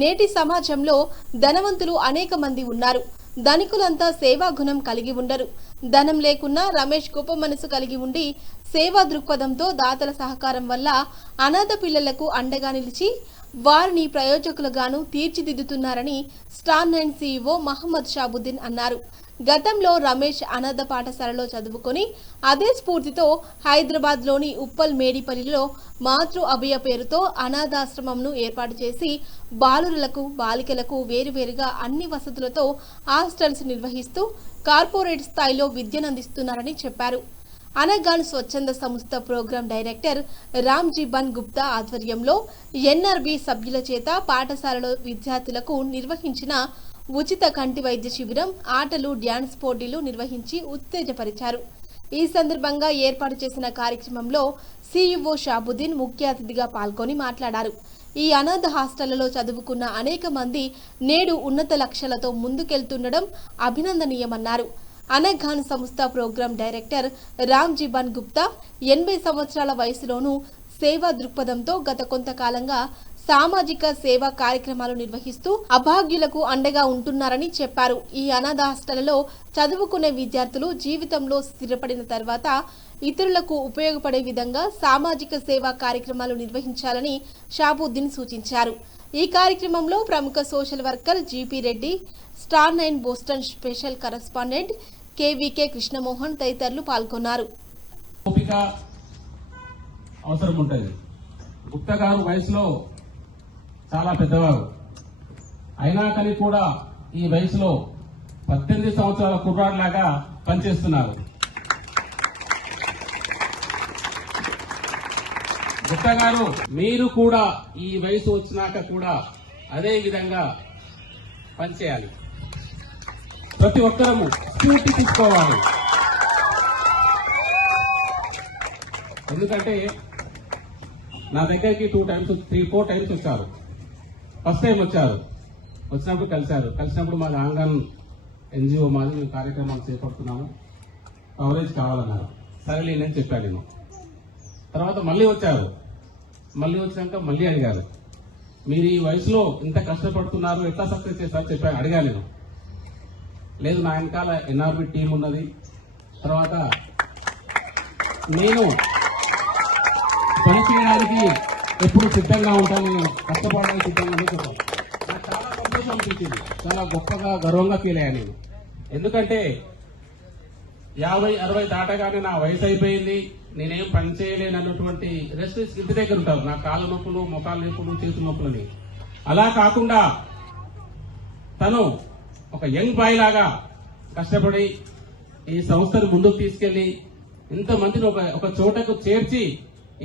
నేటి సమాజంలో ధనవంతులు అనేక మంది ఉన్నారు. ధనికులంతా సేవాగుణం కలిగి ఉండరు. ధనం లేకున్నా రమేష్ గొప్ప మనసు కలిగి ఉండి సేవా దృక్పథంతో దాతల సహకారం వల్ల అనాథ పిల్లలకు అండగా నిలిచి వారిని ప్రయోజకులుగాను తీర్చిదిద్దుతున్నారని స్టార్9 CEO మహమ్మద్ షాబుద్దీన్ అన్నారు. గతంలో రమేష్ అనాథ పాఠశాలలో చదువుకొని అదే స్ఫూర్తితో హైదరాబాద్లోని ఉప్పల్ మేడిపల్లిలో మాతృ అభయ పేరుతో అనాథాశ్రమంను ఏర్పాటు చేసి బాలురులకు బాలికలకు వేరువేరుగా అన్ని వసతులతో హాస్టల్స్ నిర్వహిస్తూ కార్పొరేట్ స్థాయిలో విద్యనందిస్తున్నారని చెప్పారు. అనగాన్ స్వచ్ఛంద సంస్థ ప్రోగ్రాం డైరెక్టర్ రామ్జీబన్ గుప్తా ఆధ్వర్యంలో NRB సభ్యుల చేత పాఠశాలలో విద్యార్థులకు నిర్వహించిన ఉచిత కంటి వైద్య శిబిరం, ఆటలు, డ్యాన్స్ పోటీలు నిర్వహించి ఉత్తేజపరిచారు. ఈ సందర్భంగా ఏర్పాటు చేసిన కార్యక్రమంలో CEO షాబుద్దీన్ ముఖ్య అతిథిగా పాల్గొని మాట్లాడారు. ఈ అనాథ హాస్టళ్లలో చదువుకున్న అనేక మంది నేడు ఉన్నత లక్ష్యాలతో ముందుకెళ్తుండడం అభినందనీయమన్నారు. అనగాన్ సంస్థ ప్రోగ్రాం డైరెక్టర్ రామ్జీబన్ గుప్తా 80 సంవత్సరాల వయసులోనూ సేవా దృక్పథంతో గత కొంతకాలంగా సామాజిక సేవా కార్యక్రమాలు నిర్వహిస్తూ అభాగ్యులకు అండగా ఉంటున్నారని చెప్పారు. ఈ అనాథ హాస్టళ్లలో చదువుకునే విద్యార్థులు జీవితంలో స్థిరపడిన తర్వాత ఇతరులకు ఉపయోగపడే విధంగా సామాజిక సేవా కార్యక్రమాలు నిర్వహించాలని షాబుద్దీన్ సూచించారు. ఈ కార్యక్రమంలో ప్రముఖ సోషల్ వర్కర్ GP రెడ్డి, స్టార్9 Boston special correspondent KVK Krishnamohan తదితరులు పాల్గొన్నారు. అవసరం ఉంటుంది. గుప్తా గారు వయసులో చాలా పెద్దవారు అయినా కానీ కూడా ఈ వయసులో 18 సంవత్సరాల కుర్రాడిలాగా పనిచేస్తున్నారు. గుప్తా గారు, మీరు కూడా ఈ వయసు వచ్చినాక కూడా అదే విధంగా పనిచేయాలి. ప్రతి ఒక్కరము స్ఫూర్తి తీసుకోవాలి. ఎందుకంటే నా దగ్గరికి 2 times 3-4 times వచ్చారు. ఫస్ట్ టైం వచ్చినప్పుడు కలిసినప్పుడు మా ఆంగన్ NGO మాది మేము కార్యక్రమాలు చేపడుతున్నాము, కవరేజ్ కావాలన్నారు. సరేలే నేను చెప్పాను. నేను తర్వాత మళ్ళీ వచ్చినాక మళ్ళీ అడిగారు, మీరు ఈ వయసులో ఇంత కష్టపడుతున్నారు, ఎట్లా సక్సెస్ చేస్తారు చెప్పాను. అడిగాను నేను. లేదు, నా వెనకాల NRB టీం ఉన్నది, తర్వాత నేను పని చేయడానికి ఎప్పుడు సిద్ధంగా ఉంటాను, నేను కష్టపడడానికి సిద్ధంగా చెప్పాను. నాకు చాలా సంతోషం అనిపించింది, చాలా గొప్పగా గర్వంగా ఫీల్ అయ్యాను నేను. ఎందుకంటే 50-60 దాటగానే నా వయసు అయిపోయింది, నేనేం పని చేయలేనన్నటువంటి రెస్ట్ ఇంటి దగ్గర ఉంటారు. నా కాళ్ళ నొప్పులు, మొఖాల నొప్పులు, చేతుల నొప్పులని. అలా కాకుండా తను ఒక యంగ్ బాయ్ లాగా కష్టపడి ఈ సంస్థను ముందుకు తీసుకెళ్లి ఇంతమందిని ఒక చోటకు చేర్చి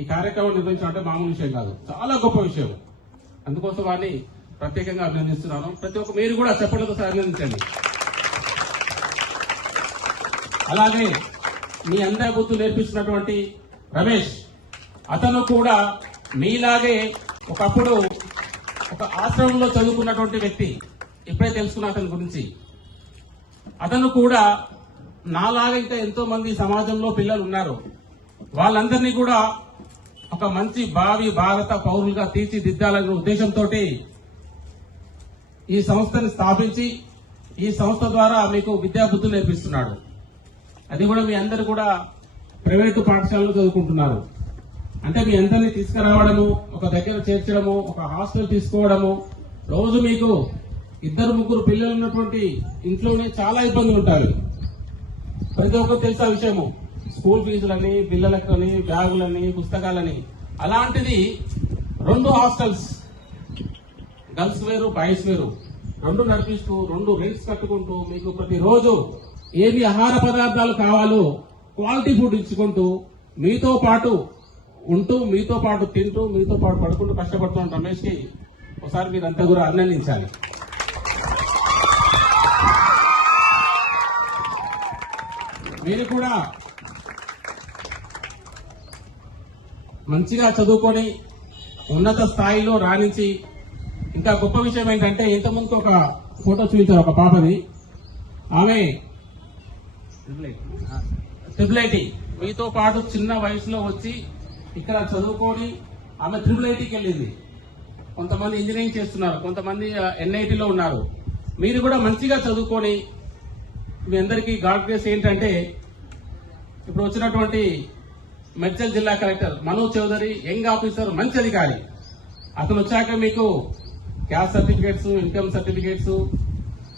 ఈ కార్యక్రమం నిర్వహించడం అంటే మామూలు విషయం కాదు, చాలా గొప్ప విషయం. అందుకోసం వారిని ప్రత్యేకంగా అభినందిస్తున్నాను. ప్రతి ఒక్క మీరు కూడా చెప్పడంతో అభినందించండి. అలాగే మీ అందరి బుద్ధులు నేర్పిస్తున్నటువంటి రమేష్, అతను కూడా మీలాగే ఒకప్పుడు ఒక ఆశ్రమంలో చదువుకున్నటువంటి వ్యక్తి. ఇప్పుడే తెలుసుకున్నా అతని గురించి. అతను కూడా నాలాగా ఇంకా ఎంతో మంది సమాజంలో పిల్లలు ఉన్నారు. వాళ్ళందరినీ కూడా ఒక మంచి భావి భారత పౌరులుగా తీర్చిదిద్దాలనే ఉద్దేశంతో ఈ సంస్థని స్థాపించి ఈ సంస్థ ద్వారా మీకు విద్యాబుద్ధులు నేర్పిస్తున్నాడు. అది కూడా మీ అందరు కూడా ప్రైవేటు పాఠశాలలో చదువుకుంటున్నారు. అంటే మీ అందరినీ తీసుకురావడము, ఒక దగ్గర చేర్చడము, ఒక హాస్టల్ తీసుకోవడము. రోజు మీకు 2-3 పిల్లలు ఉన్నటువంటి ఇంట్లోనే చాలా ఇబ్బందులు ఉంటాయి. ప్రతి ఒక్కరు తెలుసా విషయము, స్కూల్ ఫీజులని, పిల్లలకని, బ్యాగులని, పుస్తకాలని. అలాంటిది 2 హాస్టల్స్, గర్ల్స్ వేరు, బాయ్స్ వేరు, 2 నడిపిస్తూ 2 రెంట్స్ కట్టుకుంటూ మీకు ప్రతిరోజు ఏమి ఆహార పదార్థాలు కావాలో క్వాలిటీ ఫుడ్ ఇచ్చుకుంటూ మీతో పాటు ఉంటూ, మీతో పాటు తింటూ, మీతో పాటు పడుకుంటూ కష్టపడుతున్న రమేష్ కి ఒకసారి మీరంతా కూడా అభినందించాలి. మీరు కూడా మంచిగా చదువుకొని ఉన్నత స్థాయిలో రాణించి, ఇంకా గొప్ప విషయం ఏంటంటే ఇంతకుముందుకు ఒక ఫోటో చూపించారు ఒక పాపది. ఆమె ట్రిపుల్ మీతో పాటు చిన్న వయసులో వచ్చి ఇక్కడ చదువుకొని ఆమె ట్రిపుల్ ఐటీకి వెళ్ళింది. కొంతమంది ఇంజనీరింగ్ చేస్తున్నారు, కొంతమంది ఎన్ఐటీలో ఉన్నారు. మీరు కూడా మంచిగా చదువుకొని మీ అందరికీ గాడ్ గ్రేస్ ఏంటంటే ఇప్పుడు వచ్చినటువంటి మెడ్చల్ జిల్లా collector Manoj Chaudhary young officer, మంచి అధికారి. అతను వచ్చాక మీకు క్యాస్ట్ సర్టిఫికేట్స్, ఇన్కమ్ సర్టిఫికేట్స్,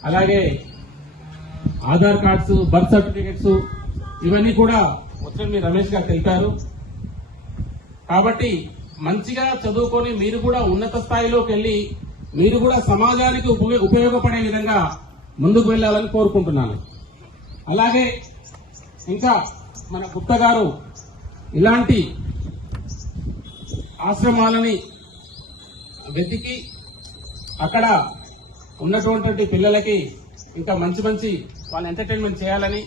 అలాగే ఆధార్ కార్డ్స్, బర్త్ సర్టిఫికేట్స్ ఇవన్నీ కూడా వచ్చిన మీ రమేష్ గారు తెలిపారు. కాబట్టి మంచిగా చదువుకొని మీరు కూడా ఉన్నత స్థాయిలోకి వెళ్లి మీరు కూడా సమాజానికి ఉపయోగపడే విధంగా ముందుకు వెళ్లాలని కోరుకుంటున్నాను. అలాగే ఇంకా మన గుప్తా గారు ఇలాంటి ఆశ్రమాలని వెతికి అక్కడ ఉన్నటువంటి పిల్లలకి ఇంకా మంచి మంచి వాళ్ళ ఎంటర్టైన్మెంట్ చేయాలని,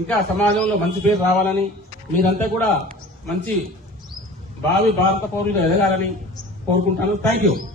ఇంకా సమాజంలో మంచి పేరు రావాలని, మీరంతా కూడా మంచి భావి భారత పౌరులు ఎదగాలని కోరుకుంటాను. Thank you.